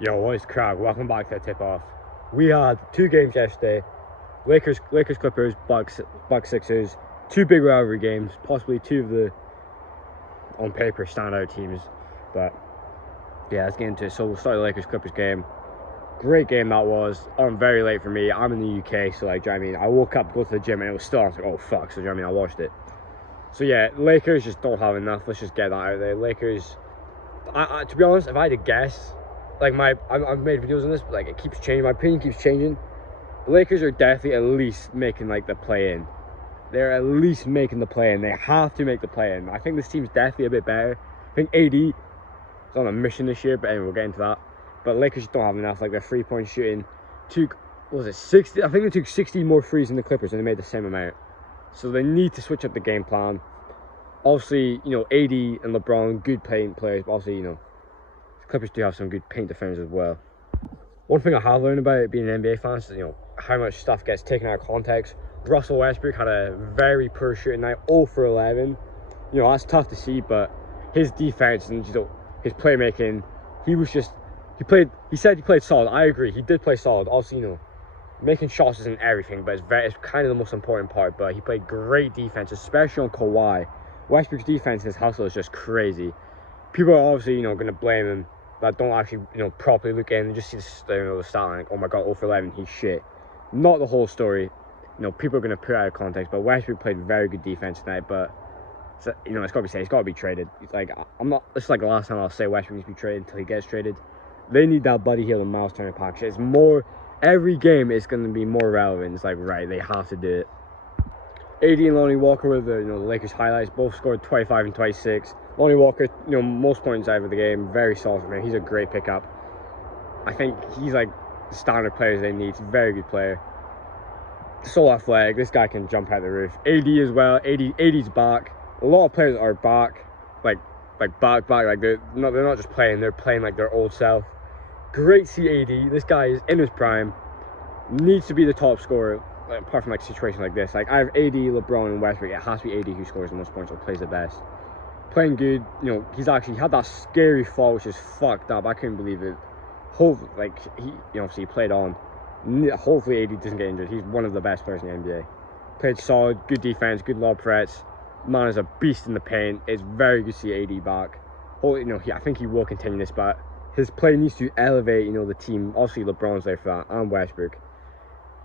Yo, what is crack? Welcome back to the tip-off. We had two games yesterday. Lakers, Clippers, Bucks, Sixers. Two big rivalry games, possibly two of the, on paper, standout teams. But yeah, let's get into it. So we'll start the Lakers Clippers game. Great game that was. Very late for me. I'm in the UK, so like, do you know what I mean? I woke up, go to the gym, and it was still. I was like, oh fuck. So do you know what I mean? I watched it. So yeah, Lakers just don't have enough. Let's just get that out there. Lakers. To be honest, if I had to guess, like I've made videos on this, but like it keeps changing. My opinion keeps changing. The Lakers are definitely at least making like the play-in. They're at least making the play-in. They have to make the play-in. I think this team's definitely a bit better. I think AD is on a mission this year, but anyway, we'll get into that. But Lakers don't have enough. Like their three-point shooting took, what was it, 60? I think they took 60 more threes than the Clippers, and they made the same amount. So they need to switch up the game plan. Obviously, you know, AD and LeBron, good paint players, but obviously, you know, the Clippers do have some good paint defenders as well. One thing I have learned about it being an NBA fan is, you know, how much stuff gets taken out of context. Russell Westbrook had a very poor shooting night, 0 for 11. You know, that's tough to see, but his defense and, you know, his playmaking, he said he played solid. I agree, he did play solid. Also, you know, making shots isn't everything, but it's kind of the most important part. But he played great defense, especially on Kawhi. Westbrook's defense in his hustle is just crazy. People are obviously, you know, going to blame him that don't actually, you know, properly look in and just see the stat line, like, oh my god, 0 for 11, he's shit. Not the whole story. You know, people are going to put it out of context, but Westbrook played very good defense tonight, but, you know, it's got to be said, he's got to be traded. It's like, this is like the last time I'll say Westbrook needs to be traded until he gets traded. They need that Buddy Hield and Miles Turner package. It's more, every game is going to be more relevant. It's like, right, they have to do it. AD and Lonnie Walker were the, you know, the Lakers highlights. Both scored 25 and 26. Lonnie Walker, you know, most points out of the game. Very solid for me. He's a great pickup. I think he's like the standard players they need. He's a very good player. So athletic. This guy can jump out the roof. AD as well. AD's back. A lot of players are back. Like back. Like they're not just playing. They're playing like their old self. Great to see AD. This guy is in his prime. Needs to be the top scorer. Apart from like a situation like this, like I have AD, LeBron, and Westbrook. It has to be AD who scores the most points or plays the best. Playing good, you know. He's actually had that scary fall, which is fucked up. I couldn't believe it. Hopefully, like he, you know, obviously he played on. Hopefully, AD doesn't get injured. He's one of the best players in the NBA. Played solid, good defense, good lob threats. Man is a beast in the paint. It's very good to see AD back. You know, I think he will continue this, but his play needs to elevate, you know, the team. Obviously, LeBron's there for that, and Westbrook.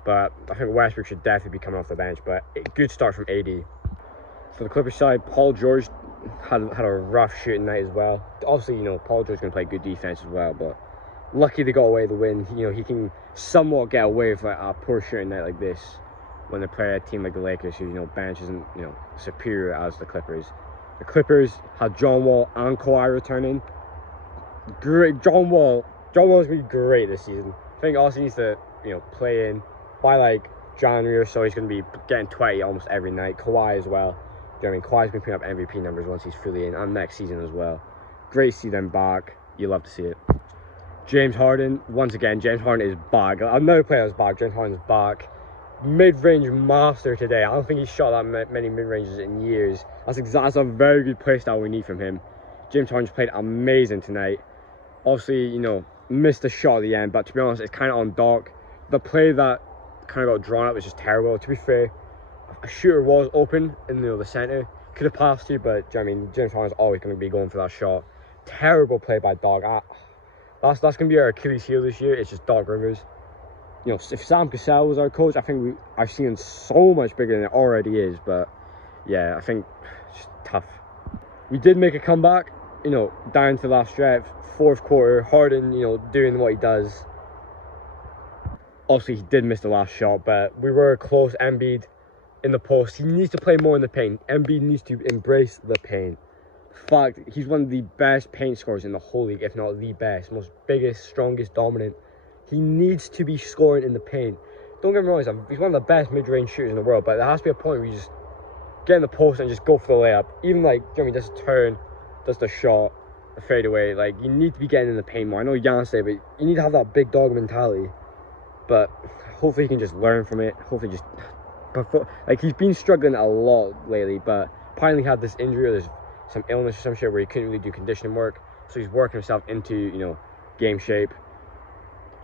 But I think Westbrook should definitely be coming off the bench. But a good start from AD. For the Clippers side, Paul George had a rough shooting night as well. Obviously, you know, Paul George going to play good defense as well. But lucky they got away the win. You know, he can somewhat get away with a poor shooting night like this when they play a team like the Lakers, who, you know, bench isn't, you know, superior as the Clippers. The Clippers had John Wall and Kawhi returning. Great, John Wall's going to be great this season. I think also he needs to, you know, play in. By like January or so, he's going to be getting 20 almost every night. Kawhi as well. You know what I mean? Kawhi's been putting up MVP numbers once he's fully in, and next season as well. Great to see them back. You love to see it. James Harden, once again, James Harden is back. Another player is back. James Harden's back. Mid-range master today. I don't think he's shot that many mid-ranges in years. That's a very good play style we need from him. James Harden's played amazing tonight. Obviously, you know, missed a shot at the end, but to be honest, it's kind of on Doc. The play that kind of got drawn up was just terrible. To be fair, a shooter was open in, you know, the center, could have passed to, but you know, I mean, James Harden's always going to be going for that shot. Terrible play by Dog. That's going to be our Achilles heel this year. It's just Doc Rivers. You know, if Sam Cassell was our coach, I think I've seen him so much bigger than it already is. But yeah, I think it's just tough. We did make a comeback, you know, down to the last stretch, fourth quarter. Harden, you know, doing what he does. Obviously, he did miss the last shot, but we were close. Embiid in the post. He needs to play more in the paint. Embiid needs to embrace the paint. Fact, he's one of the best paint scorers in the whole league, if not the best, most biggest, strongest, dominant. He needs to be scoring in the paint. Don't get me wrong, he's one of the best mid-range shooters in the world, but there has to be a point where you just get in the post and just go for the layup. Even like, you know, he does a turn, does the shot, the fadeaway. Like, you need to be getting in the paint more. I know Giannis said, but you need to have that big dog mentality. But hopefully he can just learn from it. Hopefully just, like, he's been struggling a lot lately, but apparently he had this injury or there's some illness or some shit where he couldn't really do conditioning work. So he's working himself into, you know, game shape.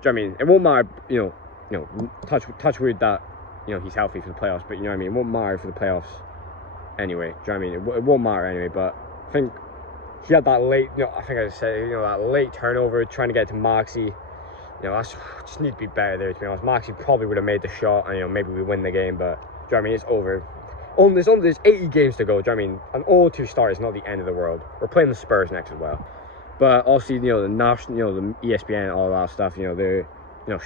what I mean? It won't matter, touch wood that, he's healthy for the playoffs, but you know what I mean? It won't matter for the playoffs anyway. Do you know what I mean? It won't matter anyway, but I think he had that late, I think I said, that late turnover trying to get to Maxi. That's just need to be better there, to be honest. Maxi probably would have made the shot, and maybe we win the game, but do you know what I mean? It's over. There's 80 games to go. Do you know what I mean? An 0-2 start is not the end of the world. We're playing the Spurs next as well. But obviously, the national, the ESPN, all that stuff, they're,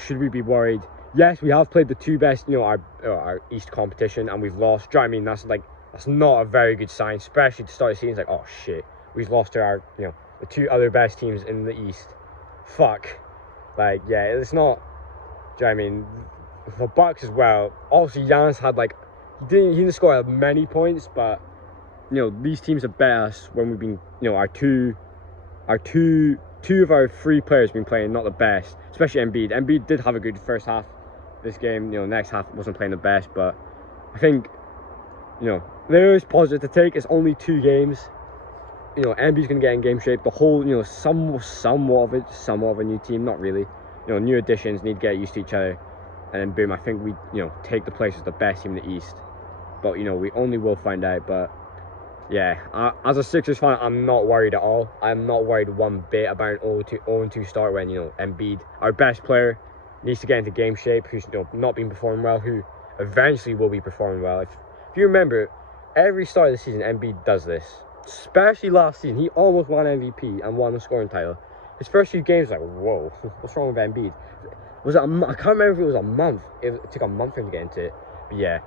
should we be worried? Yes, we have played the two best, our East competition, and we've lost. Do you know what I mean? That's not a very good sign, especially to start the season. It's like, oh shit, we've lost to our, the two other best teams in the East. Fuck. Like, yeah, it's not. Do you know what I mean? The Bucks as well. Obviously, Giannis had he didn't score many points, but these teams have bet us when we've been, two of our three players have been playing not the best, especially Embiid. Embiid did have a good first half this game. Next half wasn't playing the best, but I think there is positive to take. It's only 2 games. Embiid's gonna get in game shape. The whole, somewhat of a new team, not really. New additions need to get used to each other, and then boom, I think we, take the place as the best team in the East. But we only will find out. But yeah, as a Sixers fan, I'm not worried at all. I'm not worried one bit about an 0-2 start when Embiid, our best player, needs to get into game shape. Who's not been performing well, who eventually will be performing well. If you remember, every start of the season, Embiid does this. Especially last season, he almost won MVP and won the scoring title. His first few games, whoa, what's wrong with Embiid? Was it I can't remember if it was a month. It took a month for him to get into it. But yeah,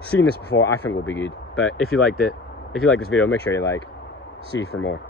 seen this before. I think will be good. But if you liked it, if you like this video, make sure you like. See you for more.